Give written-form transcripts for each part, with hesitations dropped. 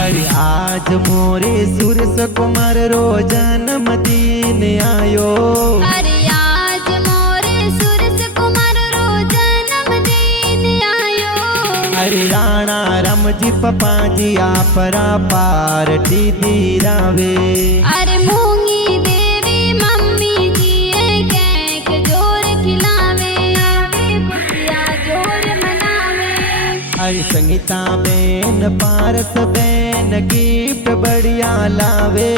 अरे आज मोरे सुरेश कुमार रो जन्मदिन आयो। अरे आज मोरे सुरेश कुमार रो जन्मदिन आयो। अरे राणा रमजी पप्पा जी आपरा पार्टी दीरावे। अरे मूंगी देवी मम्मी जी केक जोर खिलावे, खुशियाँ जोर मनावे। अरे संगीता बेन पारस बेन गिफ्ट बढ़िया लावे।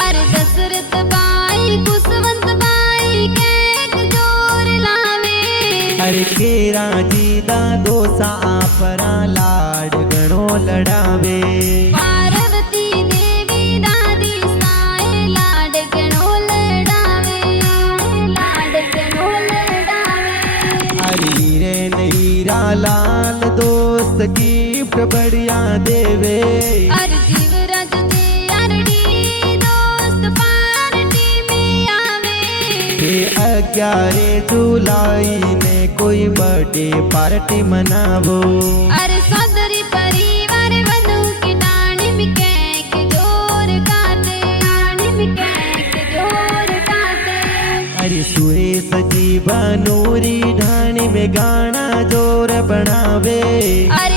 अरे दशरथ बाई खुशवंत बाई केक जोर लावे। अरे केरा जी दा दोसा आपरा लाड गणो लड़ावे। पार्वती देवी दादी साए लाड गणो लड़ावे, लाड गणो लड़ावे। अरे हीरे हीरा लाल दोस्त गिफ्ट बढ़िया देवे। अरे जीवराज जी अरडी दोस्त पार्टी में आवे। 11 जुलाई ने कोई बर्थडे पार्टी मनावो। अरे सदरी परिवार बंधु की डाणी में केक जोर काटे, डाणी में केक जोर काटे। अरे सुरेश जी बनूरी ढाणी में गाना जोर बनावे। अरे